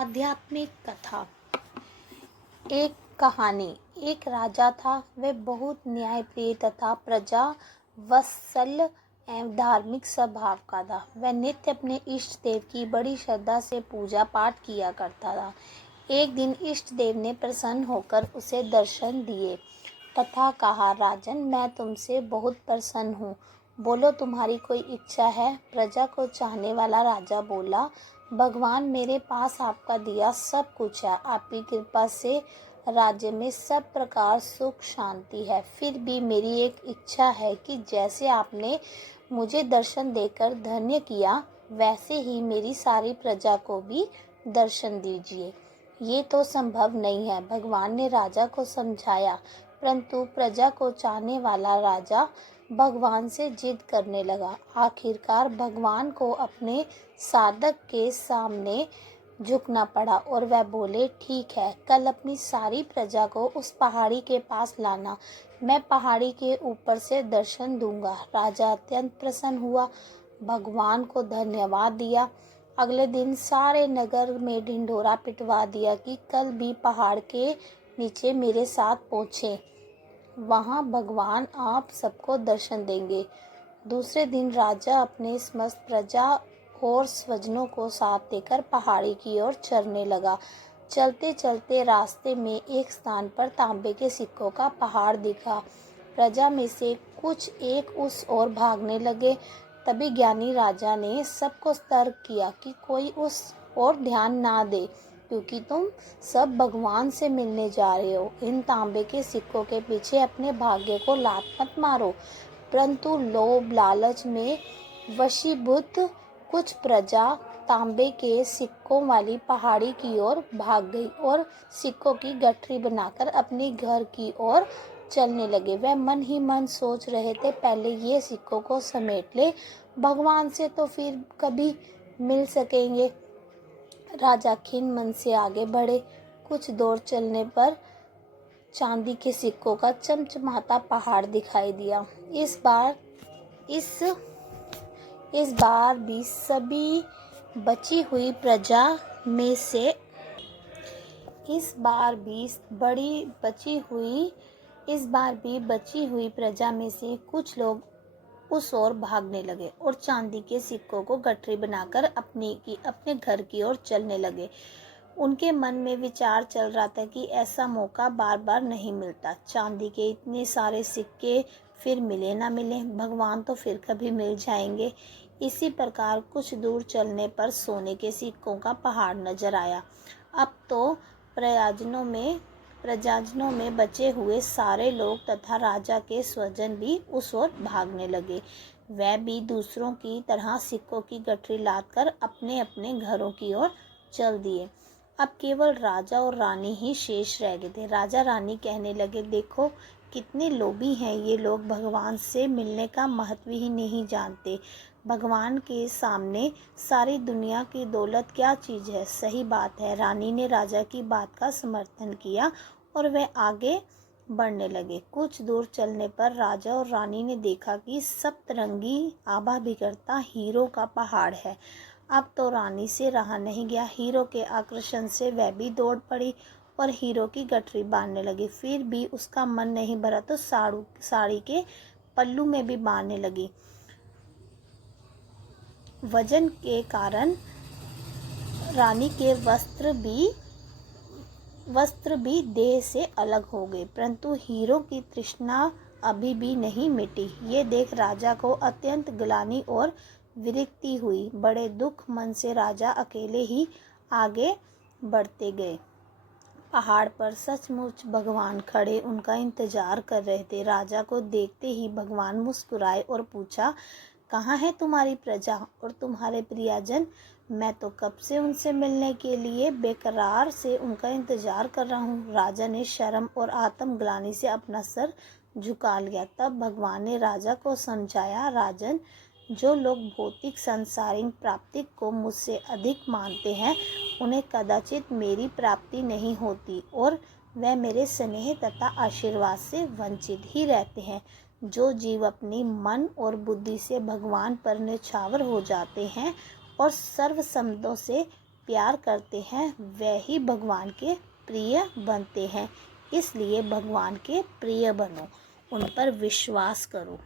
आध्यात्मिक कथा। एक कहानी। एक राजा था। वह बहुत न्यायप्रिय तथा प्रजा वत्सल एवं धार्मिक स्वभाव का था। वह नित्य अपने इष्ट देव की बड़ी श्रद्धा से पूजा पाठ किया करता था। एक दिन इष्ट देव ने प्रसन्न होकर उसे दर्शन दिए तथा कहा, राजन, मैं तुमसे बहुत प्रसन्न हूँ। बोलो, तुम्हारी कोई इच्छा है? प्रजा को चाहने वाला राजा बोला, भगवान, मेरे पास आपका दिया सब कुछ है। आपकी कृपा से राज्य में सब प्रकार सुख शांति है। फिर भी मेरी एक इच्छा है कि जैसे आपने मुझे दर्शन देकर धन्य किया, वैसे ही मेरी सारी प्रजा को भी दर्शन दीजिए। ये तो संभव नहीं है, भगवान ने राजा को समझाया। परंतु प्रजा को चाहने वाला राजा भगवान से जिद करने लगा। आखिरकार भगवान को अपने साधक के सामने झुकना पड़ा और वह बोले, ठीक है, कल अपनी सारी प्रजा को उस पहाड़ी के पास लाना। मैं पहाड़ी के ऊपर से दर्शन दूंगा। राजा अत्यंत प्रसन्न हुआ, भगवान को धन्यवाद दिया। अगले दिन सारे नगर में ढिंढोरा पिटवा दिया कि कल भी पहाड़ के नीचे मेरे साथ पहुँचे, वहाँ भगवान आप सबको दर्शन देंगे। दूसरे दिन राजा अपने समस्त प्रजा और स्वजनों को साथ लेकर पहाड़ी की ओर चलने लगा। चलते चलते रास्ते में एक स्थान पर तांबे के सिक्कों का पहाड़ दिखा। प्रजा में से कुछ एक उस ओर भागने लगे। तभी ज्ञानी राजा ने सबको सतर्क किया कि कोई उस ओर ध्यान ना दे, क्योंकि तुम सब भगवान से मिलने जा रहे हो। इन तांबे के सिक्कों के पीछे अपने भाग्य को लात मत मारो। परंतु लोभ लालच में वशीभूत कुछ प्रजा तांबे के सिक्कों वाली पहाड़ी की ओर भाग गई और सिक्कों की गठरी बनाकर अपने घर की ओर चलने लगे। वह मन ही मन सोच रहे थे, पहले ये सिक्कों को समेट ले, भगवान से तो फिर कभी मिल सकेंगे। राजा खिन्न मन से आगे बढ़े। कुछ दूर चलने पर चांदी के सिक्कों का चमचमाता पहाड़ दिखाई दिया। इस बार भी सभी बची हुई प्रजा में से इस बार भी बची हुई प्रजा में से कुछ लोग उस ओर भागने लगे और चांदी के सिक्कों को गठरी बनाकर अपने घर की ओर चलने लगे। उनके मन में विचार चल रहा था कि ऐसा मौका बार बार नहीं मिलता। चांदी के इतने सारे सिक्के फिर मिले ना मिले, भगवान तो फिर कभी मिल जाएंगे। इसी प्रकार कुछ दूर चलने पर सोने के सिक्कों का पहाड़ नजर आया। अब तो प्रजाजनों में बचे हुए सारे लोग तथा राजा के स्वजन भी उस ओर भागने लगे। वह भी दूसरों की तरह सिक्कों की गठरी लादकर अपने अपने घरों की ओर चल दिए। अब केवल राजा और रानी ही शेष रह गए थे। राजा रानी कहने लगे, देखो कितने लोभी हैं ये लोग, भगवान से मिलने का महत्व ही नहीं जानते। भगवान के सामने सारी दुनिया की दौलत क्या चीज़ है। सही बात है। रानी ने राजा की बात का समर्थन किया और वे आगे बढ़ने लगे। कुछ दूर चलने पर राजा और रानी ने देखा कि सप्तरंगी आभा बिखरता हीरो का पहाड़ है। अब तो रानी से रहा नहीं गया। हीरो के आकर्षण से वह भी दौड़ पड़ी और हीरो की गठरी बांधने लगी। फिर भी उसका मन नहीं भरा तो साड़ी के पल्लू में भी बांधने लगी। वजन के कारण रानी के वस्त्र भी देह से अलग हो गए, परंतु हीरो की तृष्णा अभी भी नहीं मिटी। ये देख राजा को अत्यंत ग्लानि और विरक्ति हुई। बड़े दुख मन से राजा अकेले ही आगे बढ़ते गए। पहाड़ पर सचमुच भगवान खड़े उनका इंतजार कर रहे थे। राजा को देखते ही भगवान मुस्कुराए और पूछा, कहाँ है तुम्हारी प्रजा और तुम्हारे प्रियजन? मैं तो कब से उनसे मिलने के लिए बेकरार से उनका इंतजार कर रहा हूँ। राजा ने शर्म और आत्मग्लानि से अपना सर झुका लिया। तब भगवान ने राजा को समझाया, राजन, जो लोग भौतिक सांसारिक प्राप्ति को मुझसे अधिक मानते हैं, उन्हें कदाचित मेरी प्राप्ति नहीं होती और वह मेरे स्नेह तथा आशीर्वाद से वंचित ही रहते हैं। जो जीव अपनी मन और बुद्धि से भगवान पर न्यौछावर हो जाते हैं और सर्व संबंधों से प्यार करते हैं वे ही भगवान के प्रिय बनते हैं। इसलिए भगवान के प्रिय बनो, उन पर विश्वास करो।